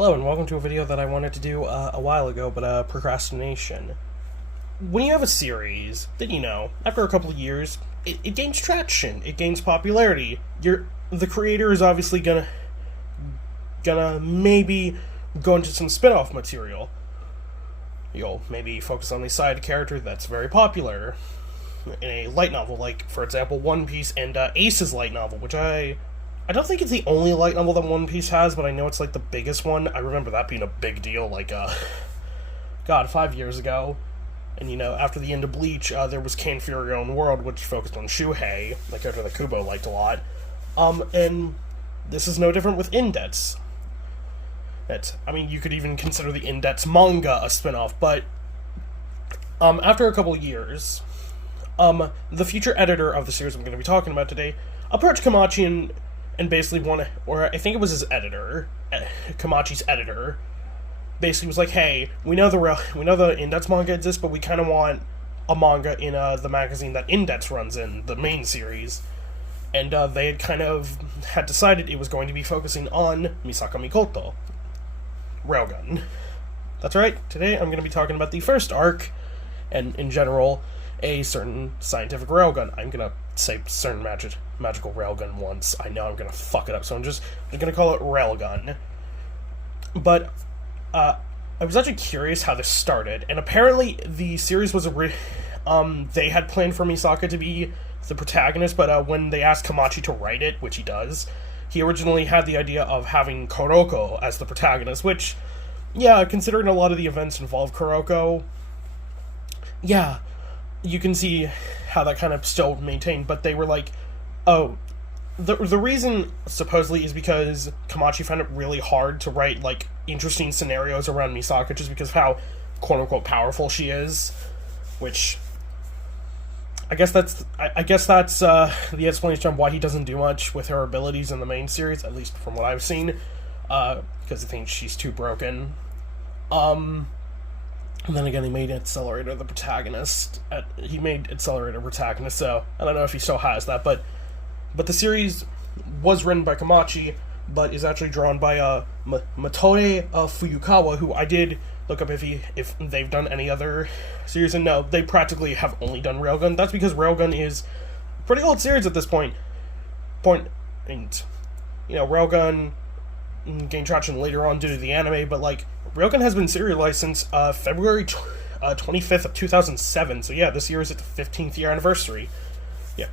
Hello and welcome to a video that I wanted to do a while ago, but procrastination. When you have a series, then after a couple of years, it gains traction, it gains popularity. The creator is obviously gonna maybe go into some spin-off material. You'll maybe focus on the side character that's very popular in a light novel, like, for example, One Piece and Ace's light novel, which I don't think it's the only light novel that One Piece has, but I know it's, like, the biggest one. I remember that being a big deal, like, 5 years ago. And, after the end of Bleach, there was Cain Fear Your Own World, which focused on Shuhei, the character that Kubo liked a lot. And this is no different with Indets. You could even consider the Indets manga a spin-off, but, after a couple years, the future editor of the series I'm going to be talking about today approached Kamachi and basically I think it was his editor, Kamachi's editor, basically was like, hey, we know the Indets manga exists, but we kind of want a manga in the magazine that Indets runs in, the main series. And they had decided it was going to be focusing on Misaka Mikoto, Railgun. That's right, today I'm going to be talking about the first arc, and in general, a certain scientific railgun. I'm going to say certain magical railgun once. I know I'm going to fuck it up, so I'm just going to call it Railgun. But, I was actually curious how this started, and apparently the series was they had planned for Misaka to be the protagonist, but when they asked Kamachi to write it, which he does, he originally had the idea of having Kuroko as the protagonist, which, yeah, considering a lot of the events involve Kuroko, yeah, you can see how that kind of still maintained, but they were like, oh, the reason, supposedly, is because Kamachi found it really hard to write, like, interesting scenarios around Misaka just because of how, quote-unquote, powerful she is, which, I guess that's the explanation of why he doesn't do much with her abilities in the main series, at least from what I've seen, because I think she's too broken. And then again, he made Accelerator the protagonist. He made Accelerator protagonist, so I don't know if he still has that, but the series was written by Kamachi, but is actually drawn by Matoe Fuyukawa, who I did look up if they've done any other series, and no, they practically have only done Railgun. That's because Railgun is a pretty old series at this point. And Railgun gained traction later on due to the anime, but like Railgun has been serialized since February 25th of 2007. So yeah, this year is at the 15th year anniversary. Yeah.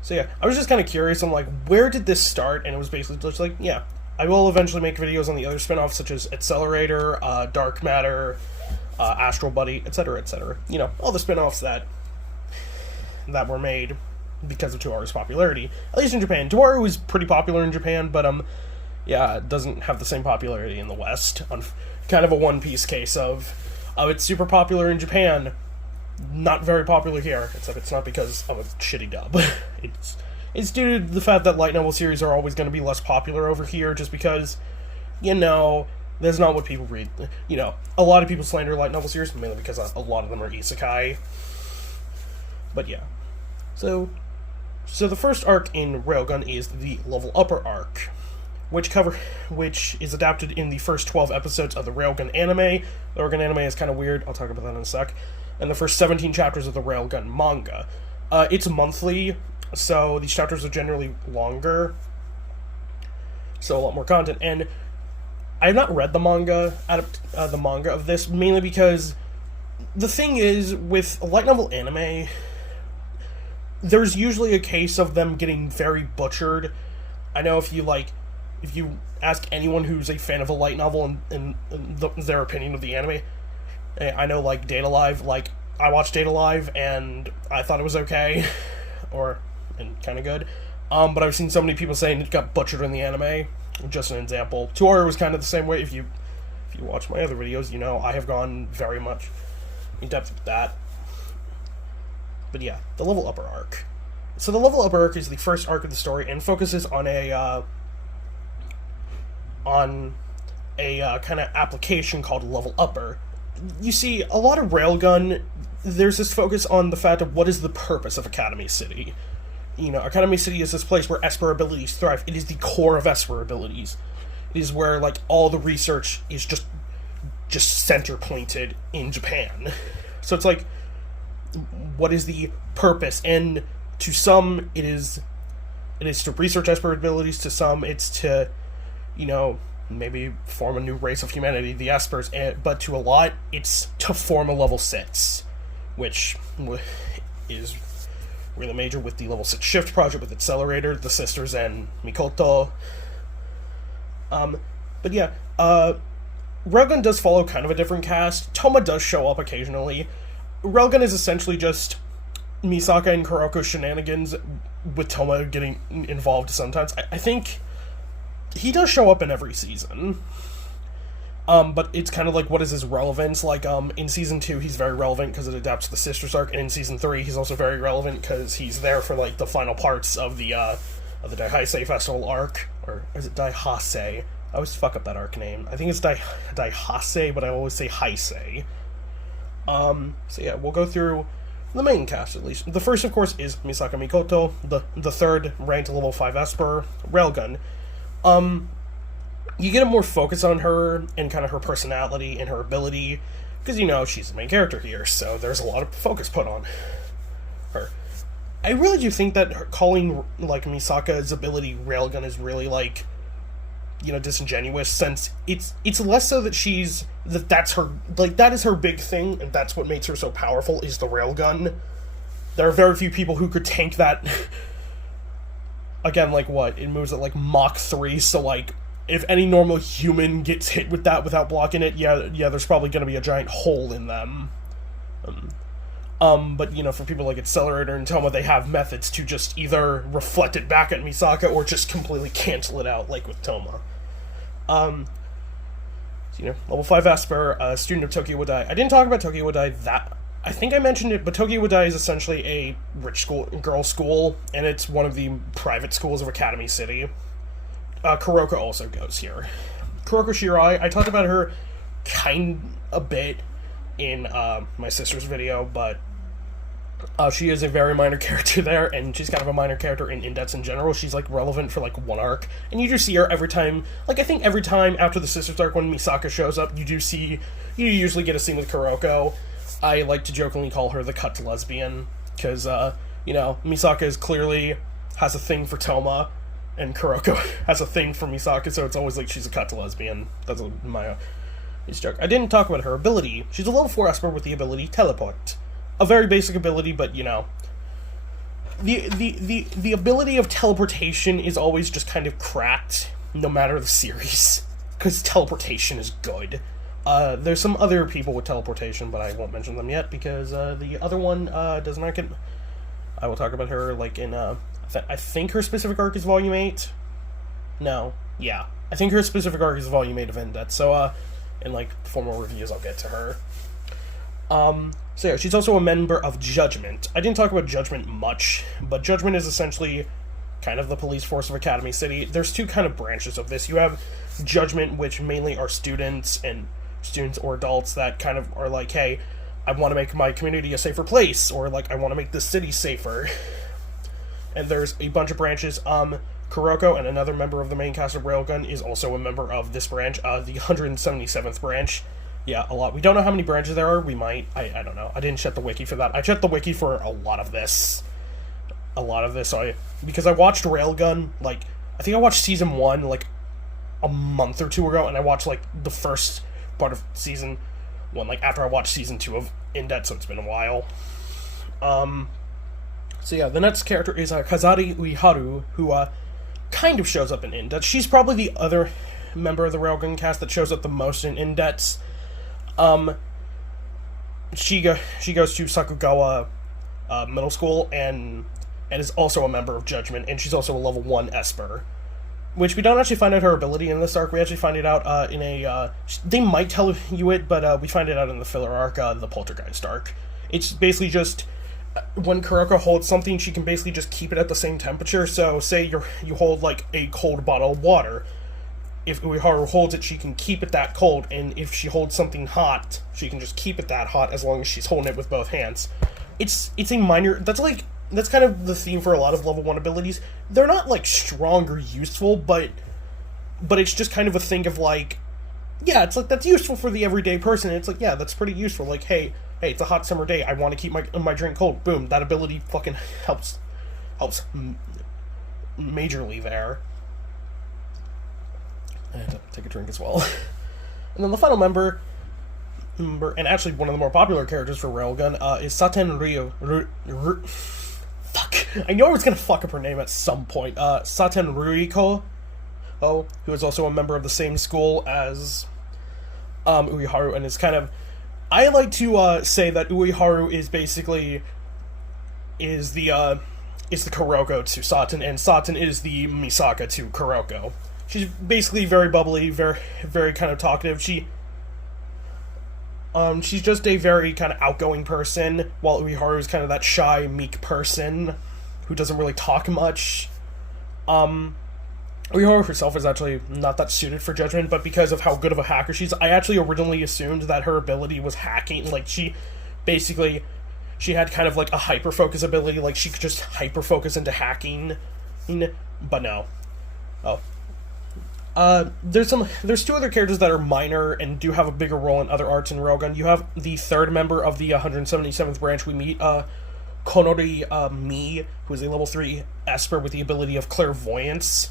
So yeah, I was just kind of curious. I'm like, where did this start? And it was basically just like, yeah, I will eventually make videos on the other spin-offs such as Accelerator, Dark Matter, Astral Buddy, etc., etc. All the spin-offs that were made because of 2Ru's popularity, at least in Japan. 2Ru is pretty popular in Japan, but yeah, it doesn't have the same popularity in the West. Kind of a One Piece case of, it's super popular in Japan, not very popular here, except it's not because of a shitty dub. It's due to the fact that light novel series are always going to be less popular over here, just because, that's not what people read. A lot of people slander light novel series, mainly because a lot of them are isekai. But yeah. So the first arc in Railgun is the Level Upper arc, which is adapted in the first 12 episodes of the Railgun anime. The Railgun anime is kind of weird, I'll talk about that in a sec. And the first 17 chapters of the Railgun manga. It's monthly, so these chapters are generally longer, so a lot more content. And I have not read the manga of this, mainly because the thing is, with a light novel anime, there's usually a case of them getting very butchered. I know if you ask anyone who's a fan of a light novel and their opinion of the anime, I know, like, Date A Live, like, I watched Date A Live, and I thought it was okay, and kind of good, but I've seen so many people saying it got butchered in the anime. Just an example. 2Ru was kind of the same way. If you watch my other videos, I have gone very much in depth with that. But yeah, the Level Upper arc. So the Level Upper arc is the first arc of the story, and focuses on a kind of application called Level Upper. You see, a lot of Railgun, there's this focus on the fact of what is the purpose of Academy City. Academy City is this place where Esper abilities thrive. It is the core of Esper abilities. is where like all the research is just center pointed in Japan. So it's like, what is the purpose? And to some, it is to research Esper abilities. To some, it's to, maybe form a new race of humanity, the Espers. But to a lot, it's to form a level 6, which is really major with the level 6 shift project with Accelerator, the sisters, and Mikoto. But yeah, Railgun does follow kind of a different cast. Toma does show up occasionally. Railgun is essentially just Misaka and Kuroko's shenanigans, with Toma getting involved sometimes. I think he does show up in every season. But it's kind of like, what is his relevance? Like, in Season 2, he's very relevant because it adapts to the Sisters arc, and in Season 3, he's also very relevant because he's there for, like, the final parts of the Daihasei Festival arc. Or is it Daihasei? I always fuck up that arc name. I think it's Daihasei, but I always say Heisei. So yeah, we'll go through the main cast, at least. The first, of course, is Misaka Mikoto, the third ranked level 5 Esper, Railgun. You get a more focus on her and kind of her personality and her ability, because, she's the main character here, so there's a lot of focus put on her. I really do think that calling, like, Misaka's ability Railgun is really, like, disingenuous, since it's less so that that's her, like, that is her big thing, and that's what makes her so powerful, is the Railgun. There are very few people who could tank that. Again, like, what? It moves at, like, Mach 3, so, like, if any normal human gets hit with that without blocking it, yeah, there's probably gonna be a giant hole in them. But, for people like Accelerator and Toma, they have methods to just either reflect it back at Misaka or just completely cancel it out, like with Toma. Level 5 Esper, student of Tokyo Wadai. I didn't talk about Tokyo Wadai I think I mentioned it, but Tokyo Wadai is essentially a rich girls' school, and it's one of the private schools of Academy City. Kuroko also goes here. Kuroko Shirai, I talked about her a bit in my sister's video, but she is a very minor character there, and she's kind of a minor character in Indets in general. She's, like, relevant for, like, one arc, and you just see her every time, like, I think every time after the Sisters arc when Misaka shows up, you usually get a scene with Kuroko. I like to jokingly call her the cut lesbian, because, Misaka clearly has a thing for Toma, and Kuroko has a thing for Misaka, so it's always like she's a cut lesbian. That's my joke. I didn't talk about her ability. She's a level 4 Esper with the ability Teleport. A very basic ability, but, the ability of teleportation is always just kind of cracked, no matter the series, because teleportation is good. There's some other people with teleportation, but I won't mention them yet, because the other one does not get... I will talk about her, like, in... I think her specific arc is Volume 8? No. Yeah. I think her specific arc is Volume 8 of Indets, so, in, like, formal reviews, I'll get to her. So yeah, she's also a member of Judgment. I didn't talk about Judgment much, but Judgment is essentially kind of the police force of Academy City. There's two kind of branches of this. You have Judgment, which mainly are students or adults that kind of are like, hey, I want to make my community a safer place, or like, I want to make the city safer. And there's a bunch of branches. Kuroko, and another member of the main cast of Railgun, is also a member of this branch, the 177th branch. Yeah, a lot. We don't know how many branches there are. We might. I don't know. I didn't check the wiki for that. I checked the wiki for a lot of this. Because I watched Railgun, like, I think I watched Season 1, like, a month or two ago, and I watched, like, the first part of Season 1, like, after I watched Season 2 of Indets, so it's been a while. So yeah, the next character is Kazari Uiharu, who, kind of shows up in Indets. She's probably the other member of the Railgun cast that shows up the most in Indets. She goes to Sakugawa Middle School and is also a member of Judgment, and she's also a level 1 Esper. Which we don't actually find out her ability in this arc. We actually find it out in a... they might tell you it, but we find it out in the filler arc, the Poltergeist arc. It's basically just... when Kuroko holds something, she can basically just keep it at the same temperature. So, say you hold, like, a cold bottle of water. If Uiharu holds it, she can keep it that cold, and if she holds something hot, she can just keep it that hot as long as she's holding it with both hands. It's a minor... That's kind of the theme for a lot of level 1 abilities. They're not, like, strong or useful, but but it's just kind of a thing of like, yeah, it's like that's useful for the everyday person. It's like, yeah, that's pretty useful. Like, hey, it's a hot summer day. I want to keep my drink cold. Boom, that ability fucking helps majorly there. I had to take a drink as well. And then the final member, and actually one of the more popular characters for Railgun, is Saten Ryu. Fuck. I know I was gonna fuck up her name at some point. Saten Ruiko, who is also a member of the same school as Ueharu, and is kind of... I like to say that Ueharu is basically... is the Kuroko to Saten, and Saten is the Misaka to Kuroko. She's basically very bubbly, very, very kind of talkative. She's just a very kind of outgoing person, while Ueharu is kind of that shy, meek person who doesn't really talk much. Ueharu herself is actually not that suited for Judgment, but because of how good of a hacker she is, I actually originally assumed that her ability was hacking. Like, she had kind of like a hyper-focus ability, like she could just hyper-focus into hacking, but no. There's two other characters that are minor and do have a bigger role in other arcs in Railgun. You have the third member of the 177th branch we meet, Konori Mi, who is a level 3 Esper with the ability of clairvoyance.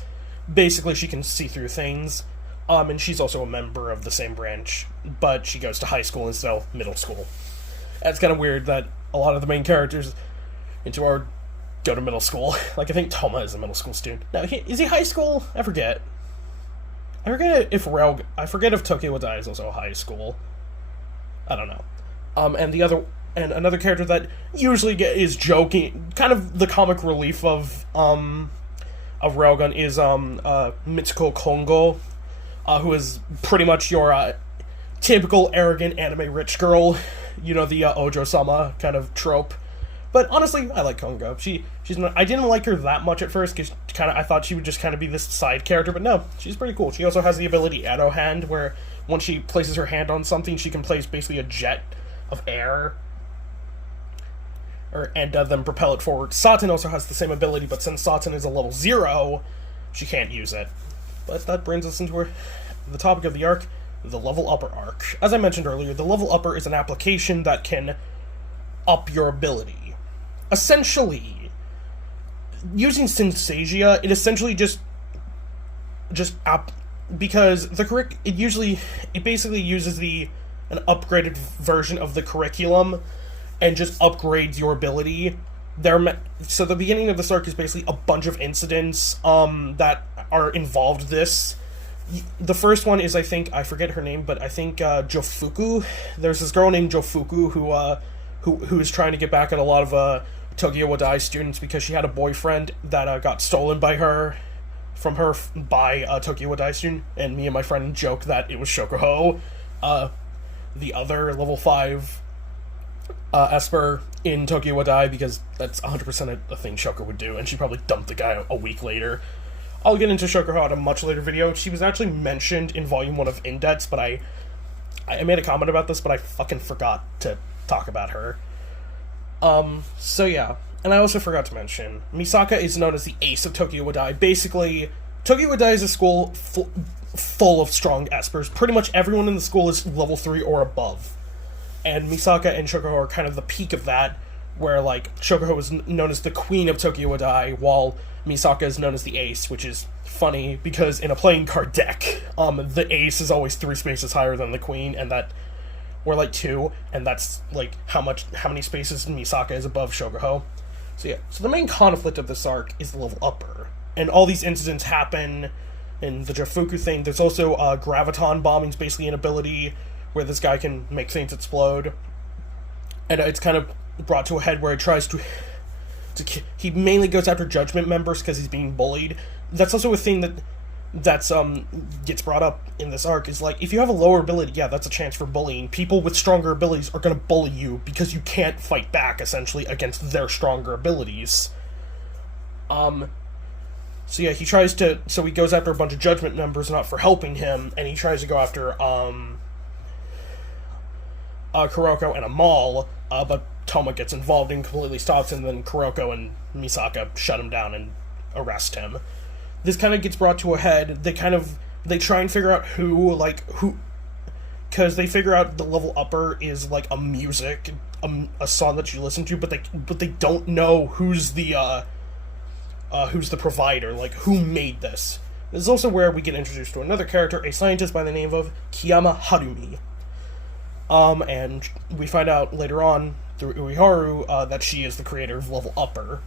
Basically, she can see through things, and she's also a member of the same branch, but she goes to high school instead of middle school. It's kind of weird that a lot of the main characters into our go to middle school. Like, I think Toma is a middle school student. Now, is he high school? I forget. I forget if Tokyo wa Dai is also high school. I don't know. And another character that usually is joking, kind of the comic relief of Railgun is Mitsuko Kongo, who is pretty much your typical arrogant anime rich girl, you know, the Ojo-sama kind of trope. But honestly, I like Kongo. I didn't like her that much at first, because I thought she would just kind of be this side character, but no, she's pretty cool. She also has the ability Edo Hand, where once she places her hand on something, she can place basically a jet of air, and then propel it forward. Saten also has the same ability, but since Saten is a level 0, she can't use it. But that brings us into the topic of the arc, the level upper arc. As I mentioned earlier, the level upper is an application that can up your ability. Essentially, using Synthesia, it essentially just because it basically uses an upgraded version of the curriculum and just upgrades your ability. So the beginning of this arc is basically a bunch of incidents that are involved this. The first one is, I forget her name, but I think Jofuku. There's this girl named Jofuku who is trying to get back at a lot of Tokyo wa Dai students because she had a boyfriend that got stolen by Tokyo wa Dai student, and me and my friend joke that it was Shokuho, the other level 5 Esper in Tokyo wa Dai, because that's 100% a thing Shoko would do, and she probably dumped the guy a week later. I'll get into Shokuho at a much later video. She was actually mentioned in Volume 1 of Index, but I made a comment about this, but I fucking forgot to talk about her. So yeah. And I also forgot to mention, Misaka is known as the ace of Tokyo wa Dai. Basically, Tokyo wa Dai is a school full of strong Espers. Pretty much everyone in the school is level 3 or above. And Misaka and Shokuho are kind of the peak of that, where, like, Shokuho is known as the queen of Tokyo wa Dai, while Misaka is known as the ace, which is funny, because in a playing card deck, the ace is always 3 spaces higher than the queen, and that... or, like, 2, and that's, like, how many spaces Misaka is above Shokuho. So, yeah. So the main conflict of this arc is the level upper. And all these incidents happen in the Jofuku thing. There's also, Graviton bombing's basically an ability where this guy can make things explode. And it's kind of brought to a head where he tries to he mainly goes after Judgment members because he's being bullied. That's also a thing that's gets brought up in this arc, is like, if you have a lower ability, yeah, that's a chance for bullying. People with stronger abilities are going to bully you because you can't fight back, essentially, against their stronger abilities. So yeah, he goes after a bunch of Judgment members, not for helping him, and he tries to go after, Kuroko and Amal, but Toma gets involved and completely stops him, and then Kuroko and Misaka shut him down and arrest him. This kind of gets brought to a head. They kind of they try and figure out who, because they figure out the level upper is like a music, a song that you listen to, but they don't know who's the provider, like who made this. This is also where we get introduced to another character, a scientist by the name of Kiyama Harumi. And we find out later on through Uiharu that she is the creator of Level Upper.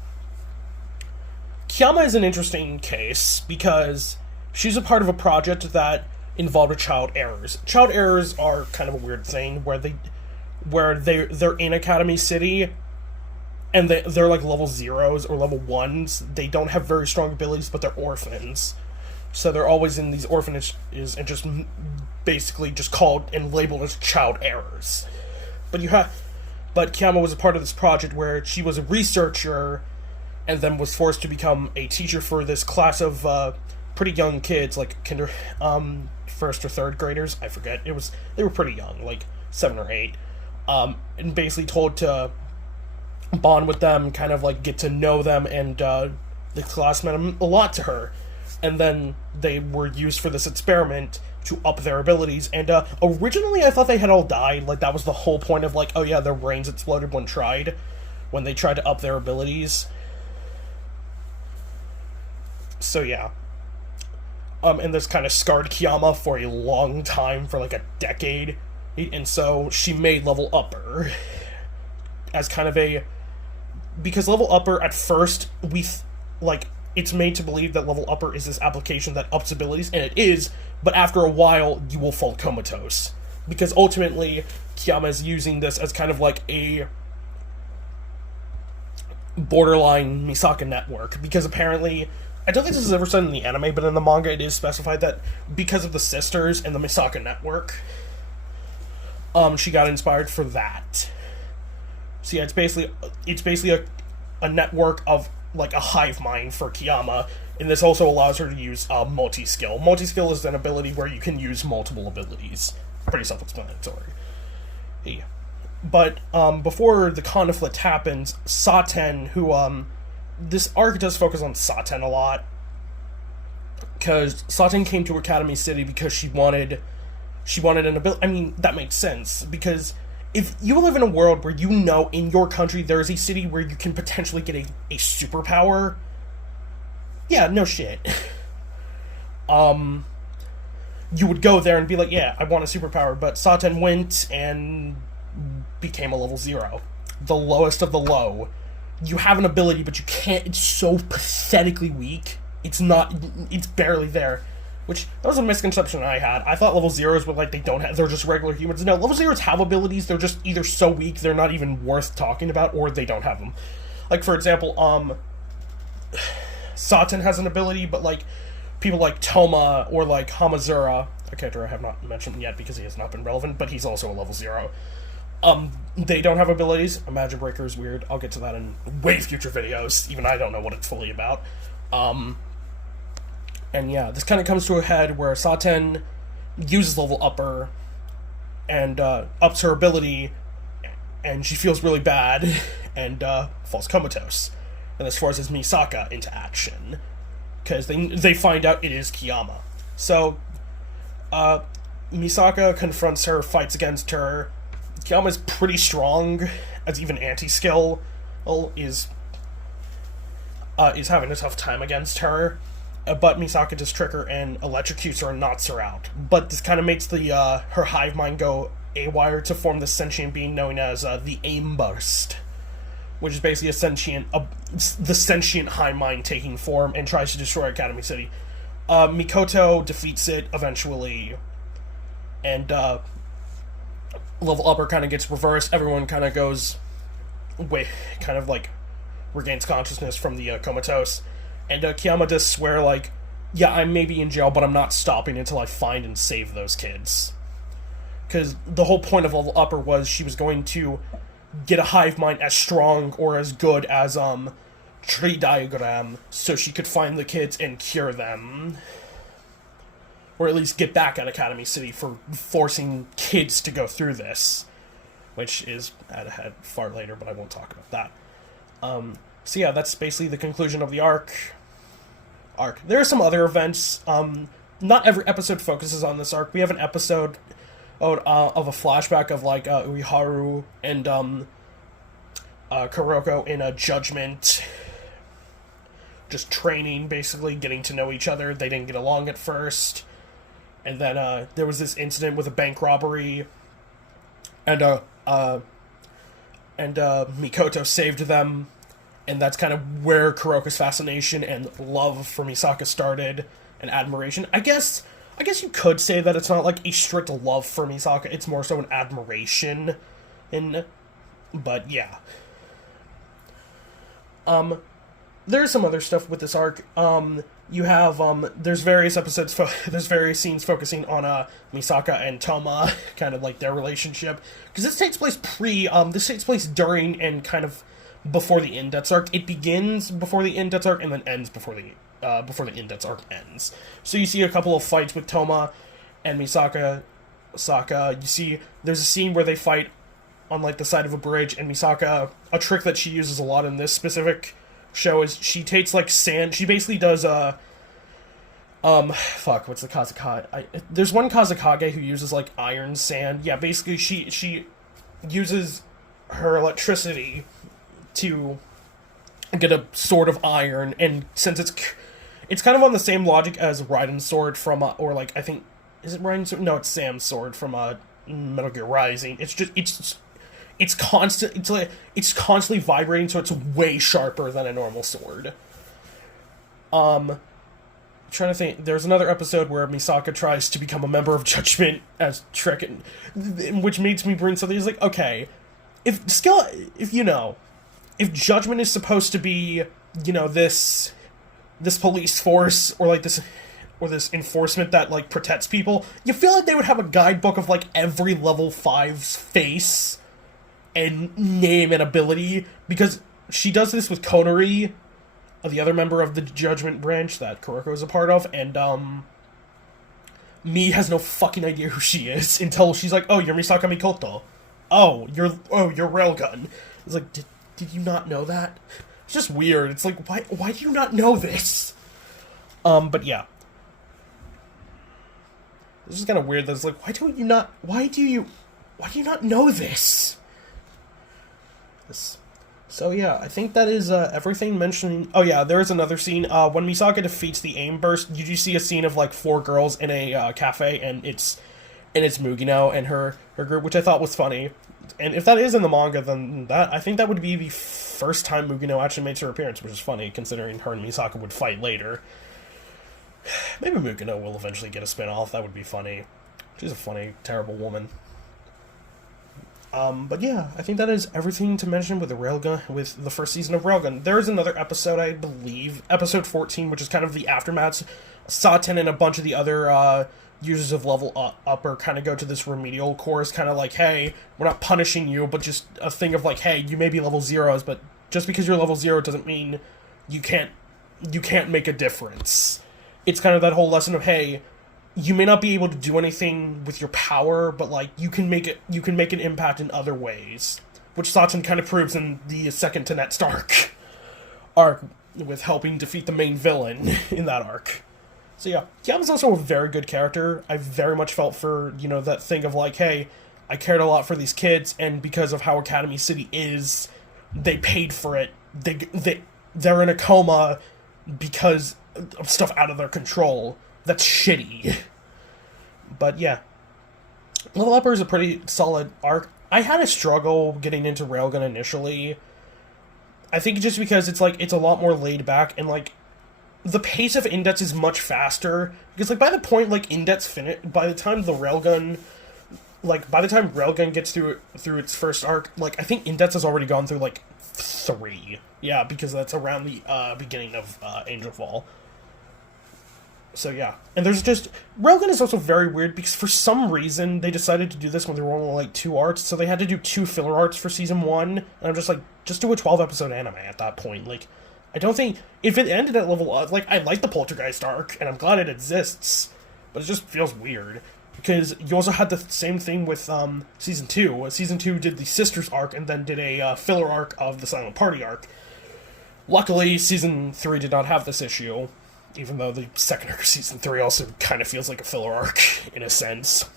Kiyama is an interesting case because she's a part of a project that involved child errors. Child errors are kind of a weird thing where they're in Academy City and they're like level 0s or level 1s. They don't have very strong abilities, but they're orphans. So they're always in these orphanages and just basically just called and labeled as child errors. But Kiyama was a part of this project where she was a researcher and then was forced to become a teacher for this class of pretty young kids, like first or third graders. I forget. They were pretty young, like 7 or 8, and basically told to bond with them, kind of like get to know them, and the class meant a lot to her. And then they were used for this experiment to up their abilities. And originally I thought they had all died. Like, that was the whole point of, like, oh yeah, their brains exploded when they tried to up their abilities. So yeah. And this kind of scarred Kiyama for a long time, for like a decade. And so she made Level Upper as kind of because Level Upper, at first, it's made to believe that Level Upper is this application that ups abilities, and it is, but after a while, you will fall comatose. Because ultimately, Kiyama is using this as kind of like a borderline Misaka network, because apparently, I don't think this is ever said in the anime, but in the manga it is specified that because of the sisters and the Misaka network, she got inspired for that. So yeah, it's basically a network of like a hive mind for Kiyama, and this also allows her to use multi-skill. Multi-skill is an ability where you can use multiple abilities. Pretty self-explanatory. Yeah. But before the conflict happens, Saten, who this arc does focus on Saten a lot, because Saten came to Academy City because she wanted an ability. I mean, that makes sense, because if you live in a world where in your country there is a city where you can potentially get a superpower, yeah, no shit. You would go there and be like, yeah, I want a superpower, but Saten went and became a level 0. The lowest of the low. You have an ability, but you can't, it's so pathetically weak. It's barely there. Which, that was a misconception I had. I thought level 0s were like, they're just regular humans. No, level 0s have abilities, they're just either so weak they're not even worth talking about, or they don't have them. Like, for example, Saten has an ability, but like, people like Toma, or like Hamazura, a character I have not mentioned yet because he has not been relevant, but he's also a level 0. They don't have abilities. Imagine Breaker is weird. I'll get to that in way future videos. Even I don't know what it's fully about. And yeah, this kind of comes to a head where Saten uses Level Upper and ups her ability, and she feels really bad and falls comatose. And this forces Misaka into action, because they find out it is Kiyama. So Misaka confronts her, fights against her. Kiyama is pretty strong, as even anti-skill is having a tough time against her. But Misaka does trick her and electrocutes her and knocks her out. But this kind of makes her hive mind go AWire to form the sentient being known as the Aim Burst, which is basically the sentient hive mind taking form and tries to destroy Academy City. Mikoto defeats it eventually, and Level Upper kind of gets reversed. Everyone kind of goes regains consciousness from the comatose. And Kiyama does swear, like, yeah, I may be in jail, but I'm not stopping until I find and save those kids. Because the whole point of Level Upper was she was going to get a hive mind as strong or as good as Tree Diagram, so she could find the kids and cure them. Or at least get back at Academy City for forcing kids to go through this. Which is ahead far later, but I won't talk about that. So yeah, that's basically the conclusion of the arc. There are some other events. not every episode focuses on this arc. We have an episode of a flashback of like Uiharu and Kuroko in a Judgment, just training, basically getting to know each other. They didn't get along at first, and then there was this incident with a bank robbery, and Mikoto saved them, and that's kind of where Kuroko's fascination and love for Misaka started, and admiration. I guess you could say that it's not like a strict love for Misaka, it's more so an admiration, but yeah. There's some other stuff with this arc. You have, there's various episodes, there's various scenes focusing on, Misaka and Toma, kind of like their relationship. Because this takes place this takes place during and kind of before the Indets arc. It begins before the Indets arc and then ends before the Indets arc ends. So you see a couple of fights with Toma and Misaka. You see, there's a scene where they fight on, like, the side of a bridge, and Misaka, a trick that she uses a lot in this specific show is she takes, like, sand. She basically does, what's the Kazakage? There's one Kazakage who uses, like, iron sand. Yeah, basically she uses her electricity to get a sword of iron, and since it's kind of on the same logic as Raiden's sword from, or, like, I think, is it Raiden's sword? No, it's Sam's sword from, Metal Gear Rising. It's constantly vibrating, so it's way sharper than a normal sword. Trying to think, there's another episode where Misaka tries to become a member of Judgment as Trek, which makes me bring something. It's like, okay, if Judgment is supposed to be, this police force, or like this enforcement that, like, protects people, you feel like they would have a guidebook of, like, every level 5's face and name and ability, because she does this with Konori, the other member of the Judgment branch that Kuroko is a part of, and Mi has no fucking idea who she is until she's like, oh, you're Misaka Mikoto. Oh, you're Railgun. It's like, did you not know that? It's just weird. It's like, why do you not know this? But yeah. It's just kind of weird that it's like, why do you not know this? So yeah, I think that is everything mentioning. Oh yeah, there is another scene when Misaka defeats the aim burst. You do see a scene of like 4 girls in a cafe, and it's Mugino and her group, which I thought was funny. And if that is in the manga, then I think that would be the first time Mugino actually makes her appearance, which is funny considering her and Misaka would fight later. Maybe Mugino will eventually get a spin-off. That would be funny. She's a funny, terrible woman. But yeah, I think that is everything to mention with the first season of Railgun. There is another episode, I believe, episode 14, which is kind of the aftermath. Saten and a bunch of the other users of level up are kind of go to this remedial course, kind of like, hey, we're not punishing you, but just a thing of like, hey, you may be level 0s, but just because you're level 0 doesn't mean you can't make a difference. It's kind of that whole lesson of, hey, you may not be able to do anything with your power, but like you can make an impact in other ways, which Saten kind of proves in the second to Ned Stark arc with helping defeat the main villain in that arc. So yeah, Yama's also a very good character. I very much felt for, that thing of like, hey, I cared a lot for these kids, and because of how Academy City is, they paid for it. They're in a coma because of stuff out of their control. That's shitty. But yeah. Level Upper is a pretty solid arc. I had a struggle getting into Railgun initially. I think just because it's a lot more laid back, and like the pace of Indets is much faster. Because like by the time Railgun gets through its first arc, like I think Indets has already gone through like 3. Yeah, because that's around the beginning of Angel Fall. So yeah, and Railgun is also very weird because for some reason they decided to do this when there were only like 2 arcs, so they had to do 2 filler arcs for season 1, and I'm just like, just do a 12-episode anime at that point. Like, I don't think, if it ended at level, like, I like the Poltergeist arc, and I'm glad it exists, but it just feels weird, because you also had the same thing with season 2. Season 2 did the Sisters arc, and then did a filler arc of the Silent Party arc. Luckily, season 3 did not have this issue. even though the second arc of season 3 also kind of feels like a filler arc in a sense.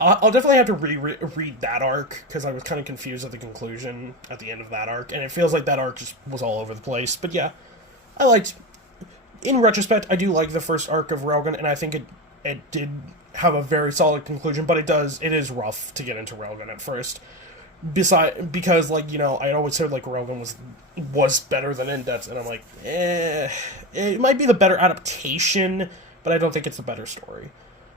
I'll definitely have to read that arc, because I was kind of confused at the conclusion at the end of that arc, and it feels like that arc just was all over the place. But yeah, in retrospect, I do like the first arc of Railgun, and I think it did have a very solid conclusion, but it is rough to get into Railgun at first. Because, like, you know, I always said, like, Railgun was better than Index, and I'm like, it might be the better adaptation, but I don't think it's the better story.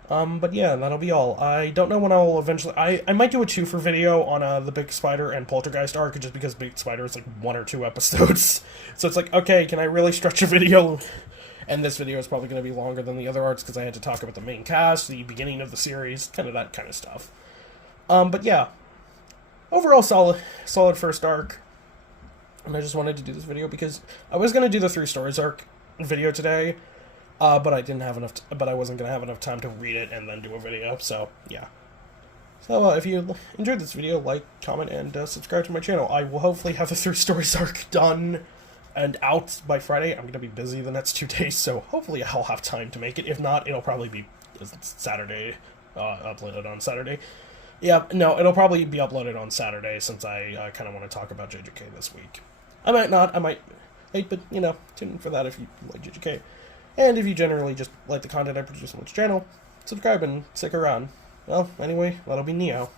But yeah, that'll be all. I don't know when I'll eventually... I might do a 2-for video on the Big Spider and Poltergeist arc, just because Big Spider is like 1 or 2 episodes. So it's like, okay, can I really stretch a video? And this video is probably going to be longer than the other arcs, because I had to talk about the main cast, the beginning of the series, kind of that kind of stuff. But yeah, overall solid first arc. And I just wanted to do this video because I was going to do the 3 stories arc video today, but I didn't have enough. But I wasn't going to have enough time to read it and then do a video. So yeah. So if you enjoyed this video, like, comment, and subscribe to my channel. I will hopefully have the 3 stories arc done and out by Friday. I'm going to be busy the next 2 days, so hopefully I'll have time to make it. If not, it'll probably be Saturday, uploaded on Saturday. Yeah, no, it'll probably be uploaded on Saturday, since I kind of want to talk about JJK this week. I might not, I might wait, but, you know, tune in for that if you like JJK. And if you generally just like the content I produce on this channel, subscribe and stick around. Well, anyway, that'll be Neo.